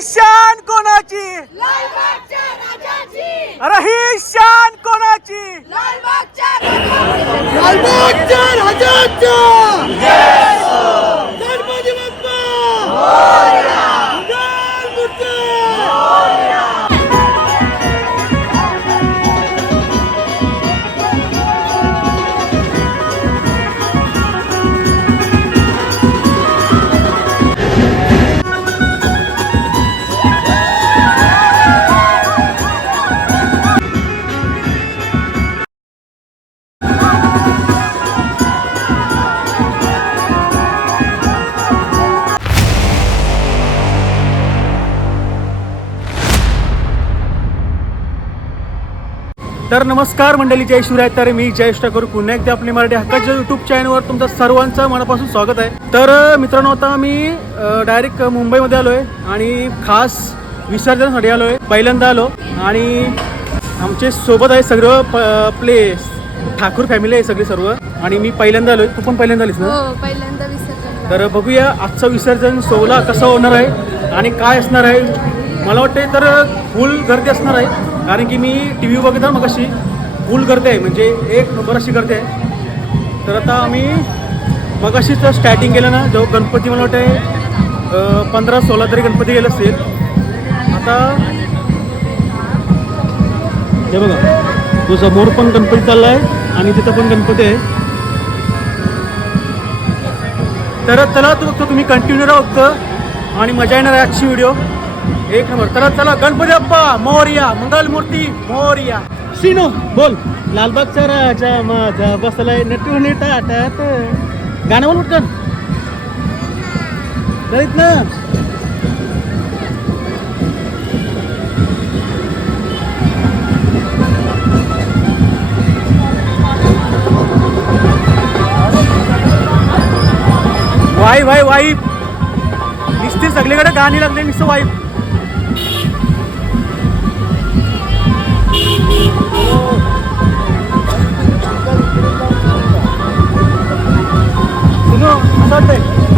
ही शान कोणाची? अरे ही शान कोणाची? राजाच्या. तर नमस्कार मंडळी जय शिवराय. तर मी जयेश ठाकूर पुन्हा एकदा आपली मराठी हक्काच्या युट्यूब चॅनलवर तुमचं सर्वांचं मनापासून स्वागत आहे. तर मित्रांनो आता मी डायरेक्ट मुंबईमध्ये आलो आहे आणि खास विसर्जनासाठी आलो आहे पहिल्यांदा आलो. आणि आमचे सोबत आहे सगळं आपले ठाकूर फॅमिली आहे सगळी सर्व. आणि मी पहिल्यांदा आलो आहे तू पण पहिल्यांदा आलीस ना? हो तर बघूया आजचं विसर्जन सोहळा कसं होणार आहे आणि काय असणार आहे? मला वाटते तर फुल गर्दी असणार आहे. कारण की मी टी व्ही बघितला मग अशी भूल करते म्हणजे एक नंबर अशी करते. तर आता आम्ही मग अशीच स्टार्टिंग केलं ना जो गणपती मला वाटते पंधरा सोळा तरी गणपती गेले असतील. आता हे बघा तो समोर पण गणपती चालला आहे आणि तिथं पण गणपती आहे. तर चला तो तो तुम्ही कंटिन्यू राहा फक्त. आणि मजा येणार आहे आजची व्हिडिओ एक नंबर. तर चला गणपती बाप्पा मोर्या मंगलमूर्ती मोर्या. सिनो बोल. लालबागचा राजा माझा बसलाय नटून टाटात. गाणं बोल उठकन ललित ना. वाई वाई वाई. नुसती सगळीकडे गाणी लागले नुसतं वाईफ सुनो, असं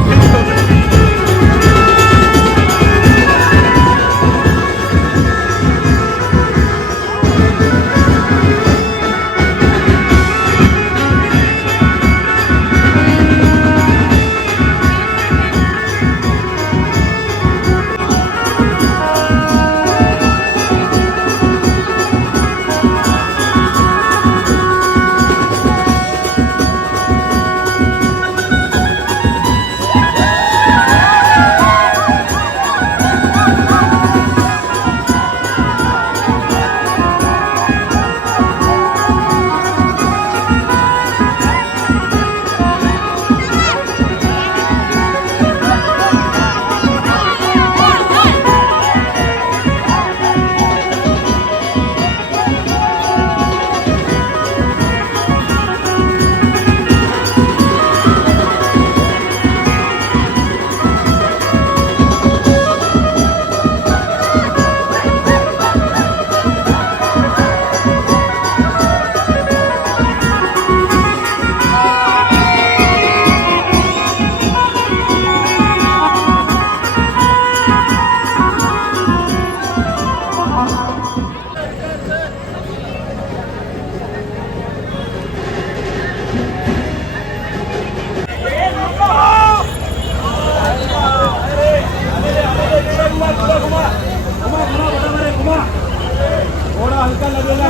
हल्का लगेगा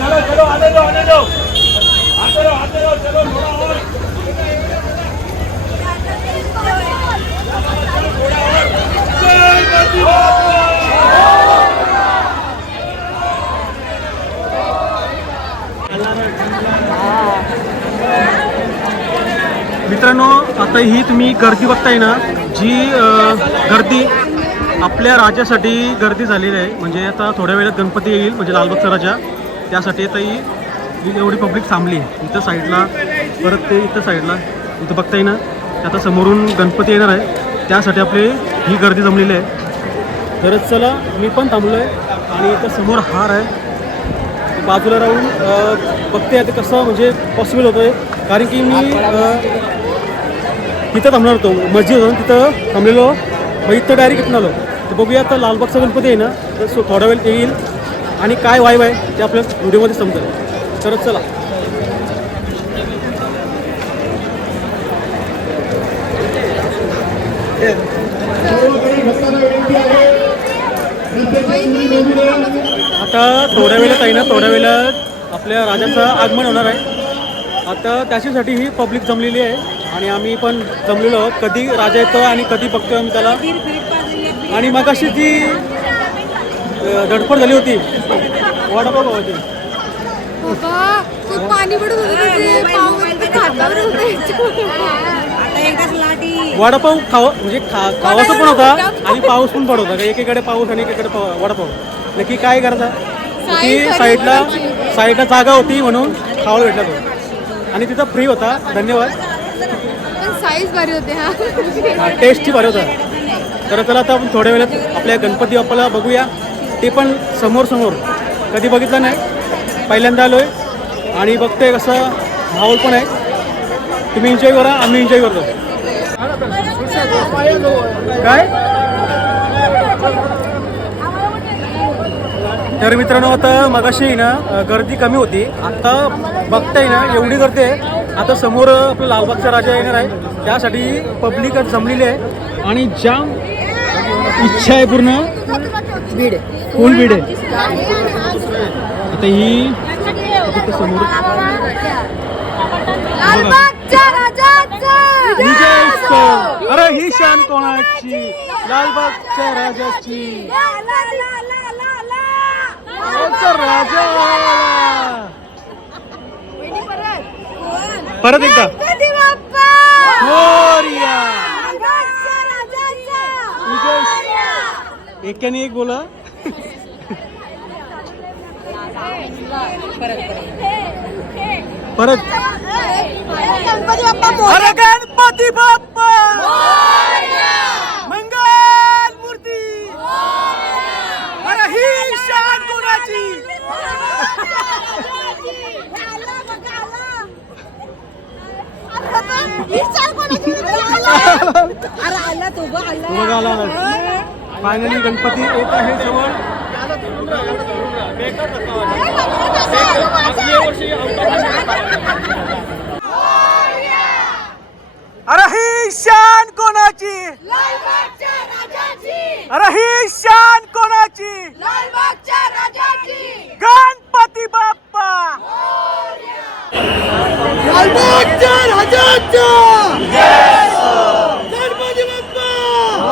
चलो चलो, आने दो आने दो। आते रहो चलो, थोड़ा और। आता ही तुम्हें गर्दी बघताय ना, जी गर्दी आपल्या राज्यासाठी गर्दी झालेली आहे. म्हणजे आता थोड्या वेळात गणपती येईल म्हणजे लालबागचा राजा. त्यासाठी आता ही एवढी पब्लिक थांबली आहे. इथं साईडला परत ते इथं साईडला इथं बघताय ना आता समोरून गणपती येणार आहे. त्यासाठी आपली ही गर्दी जमलेली आहे. तर चला मी पण थांबलो आहे आणि इथं समोर हार आहे. बाजूला राहून बघते आता कसं म्हणजे पॉसिबल होतं आहे कारण की मी तिथं थांबणार होतो. मस्जिद होतं तिथं थांबलेलो. मग इथं डायरेक्ट इथून आलो. तर बघूया आता लालबागचा गणपती आहे ना तर सो थोडा वेळ येईल. आणि काय वाईव आहे ते आपल्या व्हिडिओमध्ये समजेल. तर चला. आता थोड्या वेळात आहे ना थोड्या वेळात आपल्या राजाचं आगमन होणार आहे. आता त्याच्यासाठी ही पब्लिक जमलेली आहे. आणि आम्ही पण जमलेलो आहोत. कधी राजा येतो आणि कधी बघतोय आम्ही त्याला. आणि मग अशी ती धडपड झाली होती. वडापाव लाटी वडापाव खाव म्हणजे खा खावाचा पण होता आणि पाऊस पण पडत होता. एकीकडे पाऊस आणि एकीकडे पाव- वडापाव. नक्की काय करायचा ती साईड साईडला साईडला जागा होती म्हणून खावायला भेटला तो. आणि तिथं फ्री होता. धन्यवाद. पण साईज भारी होते हा. हा टेस्टही भारी होता. तर चला आता आपण थोड्या वेळात आपल्या गणपती बाप्पाला बघूया. ते पण समोर समोर कधी बघितलं नाही? पहिल्यांदा आलो आहे आणि बघतोय कसं माहोल पण आहे. तुम्ही एन्जॉय करा आम्ही एन्जॉय करतो. काय? तर मित्रांनो आता मगाशी ना गर्दी कमी होती. आता बघताय ना एवढी गर्दी आहे. आता समोर आपला लालबागचा राजा येणार आहे. त्यासाठी पब्लिक जमलेली आहे. आणि जाम इच्छा आहे पूर्ण? बीड. फुल बीड आहे? आता ही समोर. अरे ही शान कोणाची? लालबागच्या राजाची. ला, ला, ला, ला, ला, ला. लालबागचा राजा. परत. एकदा. मोरया. विजय एकाने एक बोला. परत. अरे गणपती बाप्पा. मंगल मूर्ती. अरे ही शान कोणाची? अरे आला तो ग आला. बघा आला फायनली गणपती येत आहे जवळ अरे ही शान कोणाची? लालबागच्या राजाची. अरे ही शान कोणाची? लालबागच्या राजाची. गणपती बाप्पा. लालबागच्या राजाचा गणपती बाप्पा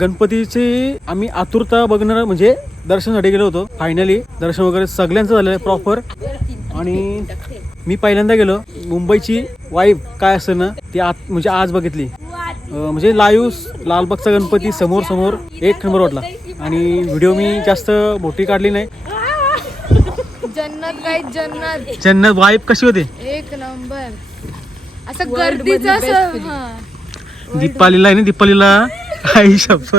गणपतीची आम्ही आतुरता बघणार म्हणजे दर्शनासाठी गेलो होतो. फायनली दर्शन वगैरे सगळ्यांचं झालेलं आहे प्रॉपर आणि मी पहिल्यांदा गेलो. मुंबईची वाईब काय असतं ना ती आत म्हणजे आज बघितली. म्हणजे लाईव्ह लालबागचा गणपती समोर समोर एक नंबर वाटला. आणि व्हिडिओ मी जास्त मोठी काढली नाही. जन्नत काय जन्नत? जन्नत वाईब कशी होती? एक नंबर असं गर्दीचं असं हा. दीपालीला आहे ना दीपालीला आई शपथ.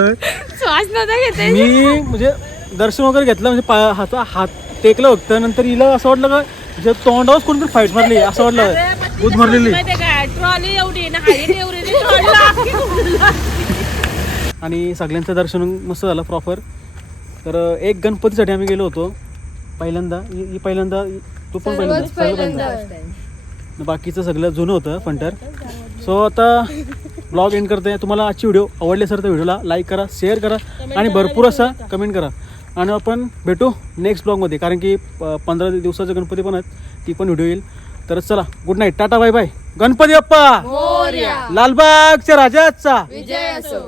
श्वास नव्हता घेते मी म्हणजे दर्शन वगैरे घेतलं म्हणजे पा- हात हात टेकलं होतं नंतर हिला असं वाटलं का तिच्या तोंडावर कोणतरी फाईट मारली असं वाटलं. दूध मारलेली. ट्रॉली एवढी ना आणि सगळ्यांचं दर्शन मस्त झालं प्रॉपर तर एक गणपतीसाठी आम्ही गेलो होतो. पहिल्यांदा ही पहिल्यांदा तू पण पहिल्यांदा सगळं पहिल्यांदा. बाकीचं सगळं जुनं होतं फंटर. सो आता ब्लॉग एंड करते तुम्हाला आजची व्हिडिओ आवडली असेल तर व्हिडिओला लाईक करा शेअर करा आणि भरपूर असा कमेंट करा. आणि आपण भेटू नेक्स्ट ब्लॉगमध्ये कारण की प- पंधरा दिवसाचे गणपती पण आहेत ती पण व्हिडिओ येईल. तर चला good night tata bye bye Ganpati Bappa! लालबागच्या राजाचा! विजय असो.